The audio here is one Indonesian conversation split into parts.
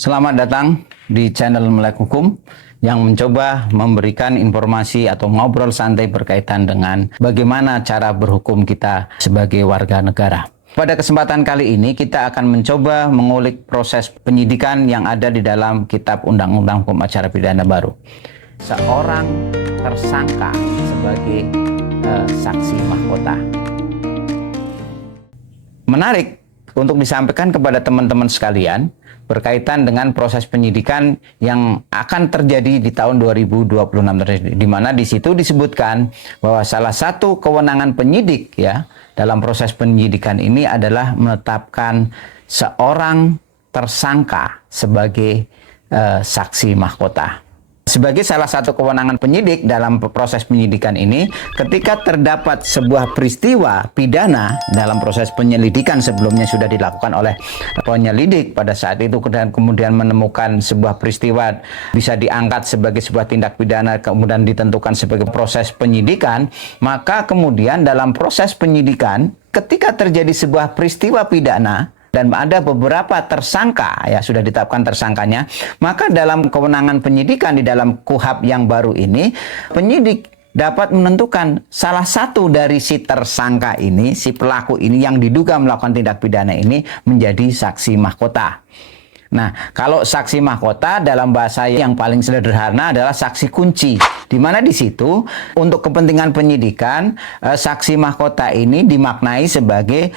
Selamat datang di channel Melek Hukum yang mencoba memberikan informasi atau ngobrol santai berkaitan dengan bagaimana cara berhukum kita sebagai warga negara. Pada kesempatan kali ini kita akan mencoba mengulik proses penyidikan yang ada di dalam Kitab Undang-Undang Hukum Acara Pidana baru. Seorang tersangka sebagai saksi mahkota. Menarik untuk disampaikan kepada teman-teman sekalian berkaitan dengan proses penyidikan yang akan terjadi di tahun 2026, di mana di situ disebutkan bahwa salah satu kewenangan penyidik ya dalam proses penyidikan ini adalah menetapkan seorang tersangka sebagai saksi mahkota. Sebagai salah satu kewenangan penyidik dalam proses penyidikan ini, ketika terdapat sebuah peristiwa pidana dalam proses penyelidikan sebelumnya sudah dilakukan oleh penyelidik pada saat itu, dan kemudian menemukan sebuah peristiwa bisa diangkat sebagai sebuah tindak pidana, kemudian ditentukan sebagai proses penyidikan, maka kemudian dalam proses penyidikan, ketika terjadi sebuah peristiwa pidana, dan ada beberapa tersangka, ya sudah ditetapkan tersangkanya, maka dalam kewenangan penyidikan di dalam KUHP yang baru ini, penyidik dapat menentukan salah satu dari si tersangka ini, si pelaku ini yang diduga melakukan tindak pidana ini menjadi saksi mahkota. Nah, kalau saksi mahkota dalam bahasa yang paling sederhana adalah saksi kunci, di mana di situ untuk kepentingan penyidikan saksi mahkota ini dimaknai sebagai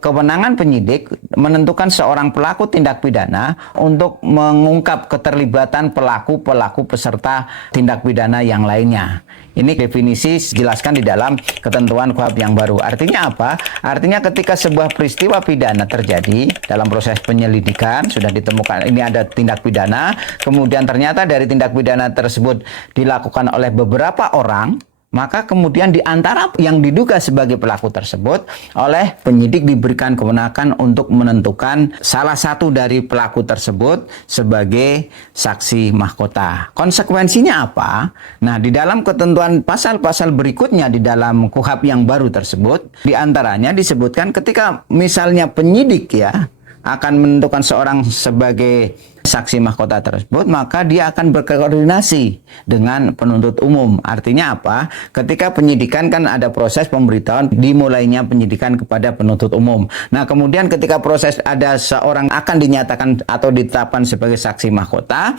kewenangan penyidik menentukan seorang pelaku tindak pidana untuk mengungkap keterlibatan pelaku-pelaku peserta tindak pidana yang lainnya. Ini definisi dijelaskan di dalam ketentuan KUHP yang baru. Artinya apa? Artinya ketika sebuah peristiwa pidana terjadi dalam proses penyelidikan, sudah ditemukan ini ada tindak pidana, kemudian ternyata dari tindak pidana tersebut dilakukan oleh beberapa orang, maka kemudian di antara yang diduga sebagai pelaku tersebut, oleh penyidik diberikan kewenangan untuk menentukan salah satu dari pelaku tersebut sebagai saksi mahkota. Konsekuensinya apa? Nah, di dalam ketentuan pasal-pasal berikutnya di dalam KUHP yang baru tersebut, di antaranya disebutkan ketika misalnya penyidik ya akan menentukan seorang sebagai saksi mahkota tersebut, maka dia akan berkoordinasi dengan penuntut umum. Artinya apa? Ketika penyidikan kan ada proses pemberitahuan dimulainya penyidikan kepada penuntut umum. Nah, kemudian ketika proses ada seorang akan dinyatakan atau ditetapkan sebagai saksi mahkota,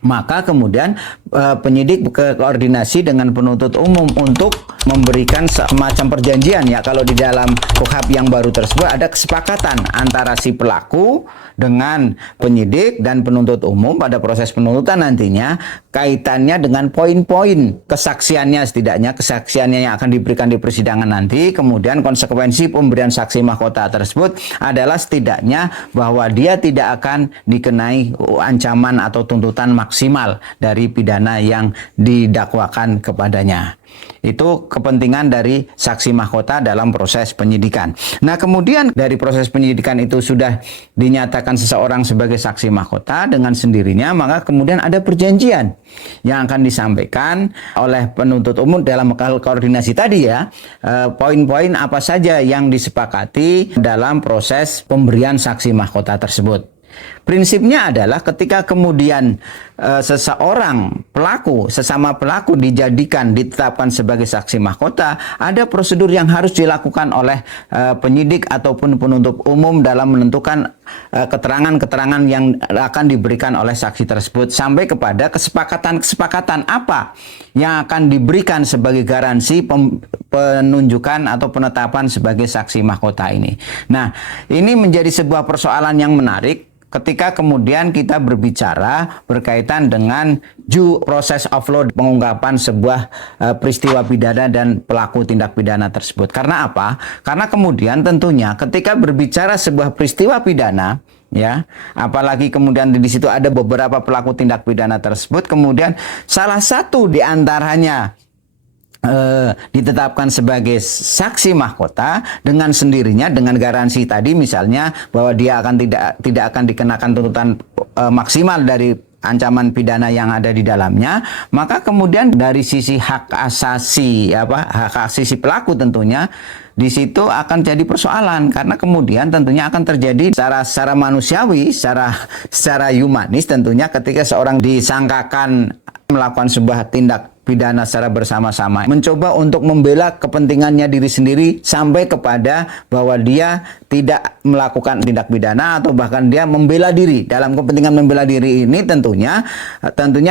maka kemudian penyidik berkoordinasi dengan penuntut umum untuk memberikan semacam perjanjian ya. Kalau di dalam KUHP yang baru tersebut ada kesepakatan antara si pelaku dengan penyidik dan penuntut umum pada proses penuntutan nantinya kaitannya dengan poin-poin kesaksiannya, setidaknya kesaksiannya yang akan diberikan di persidangan nanti, kemudian konsekuensi pemberian saksi mahkota tersebut adalah setidaknya bahwa dia tidak akan dikenai ancaman atau tuntutan maksimal dari pidana yang didakwakan kepadanya. Itu kepentingan dari saksi mahkota dalam proses penyidikan. Nah, kemudian dari proses penyidikan itu sudah dinyatakan seseorang sebagai saksi mahkota dengan sendirinya, maka kemudian ada perjanjian yang akan disampaikan oleh penuntut umum dalam koordinasi tadi ya, poin-poin apa saja yang disepakati dalam proses pemberian saksi mahkota tersebut. Prinsipnya adalah ketika kemudian seseorang pelaku, sesama pelaku ditetapkan sebagai saksi mahkota, ada prosedur yang harus dilakukan oleh penyidik ataupun penuntut umum dalam menentukan keterangan-keterangan yang akan diberikan oleh saksi tersebut sampai kepada kesepakatan-kesepakatan apa yang akan diberikan sebagai garansi penunjukan atau penetapan sebagai saksi mahkota ini. Nah, ini menjadi sebuah persoalan yang menarik ketika kemudian kita berbicara berkaitan dengan due process of law, pengungkapan sebuah peristiwa pidana dan pelaku tindak pidana tersebut. Karena apa? Karena kemudian tentunya ketika berbicara sebuah peristiwa pidana, ya, apalagi kemudian di situ ada beberapa pelaku tindak pidana tersebut, kemudian salah satu di antaranya ditetapkan sebagai saksi mahkota dengan sendirinya dengan garansi tadi, misalnya bahwa dia akan tidak akan dikenakan tuntutan maksimal dari ancaman pidana yang ada di dalamnya, maka kemudian dari sisi hak asasi hak asasi si pelaku tentunya di situ akan jadi persoalan karena kemudian tentunya akan terjadi secara manusiawi, secara humanis tentunya ketika seorang disangkakan melakukan sebuah tindak pidana secara bersama-sama, mencoba untuk membela kepentingannya diri sendiri sampai kepada bahwa dia tidak melakukan tindak pidana atau bahkan dia membela diri. Dalam kepentingan membela diri ini tentunya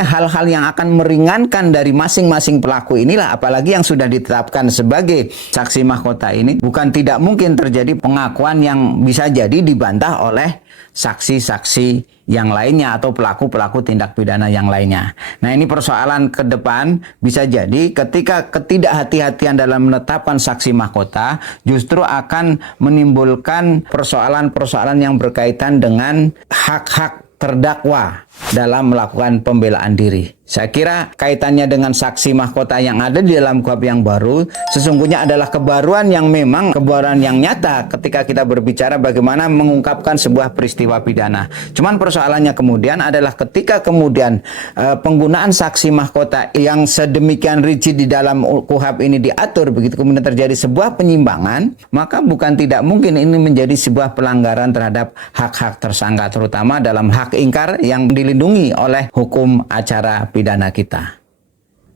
hal-hal yang akan meringankan dari masing-masing pelaku inilah, apalagi yang sudah ditetapkan sebagai saksi mahkota ini, bukan tidak mungkin terjadi pengakuan yang bisa jadi dibantah oleh saksi-saksi yang lainnya atau pelaku-pelaku tindak pidana yang lainnya. Nah, ini persoalan ke depan bisa jadi ketika ketidakhati-hatian dalam menetapkan saksi mahkota justru akan menimbulkan persoalan-persoalan yang berkaitan dengan hak-hak terdakwa dalam melakukan pembelaan diri. Saya kira kaitannya dengan saksi mahkota yang ada di dalam KUHP yang baru sesungguhnya adalah kebaruan yang memang kebaruan yang nyata ketika kita berbicara bagaimana mengungkapkan sebuah peristiwa pidana. Cuman persoalannya kemudian adalah ketika kemudian penggunaan saksi mahkota yang sedemikian rigid di dalam KUHP ini diatur, begitu kemudian terjadi sebuah penyimpangan, maka bukan tidak mungkin ini menjadi sebuah pelanggaran terhadap hak-hak tersangka, terutama dalam hak ingkar yang dilindungi oleh hukum acara pidana kita.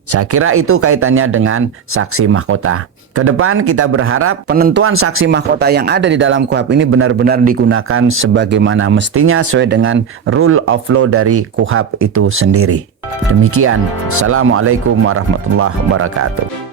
Saya kira itu kaitannya dengan saksi mahkota. Kedepan kita berharap penentuan saksi mahkota yang ada di dalam KUHP ini benar-benar digunakan sebagaimana mestinya sesuai dengan rule of law dari KUHP itu sendiri. Demikian. Assalamualaikum warahmatullahi wabarakatuh.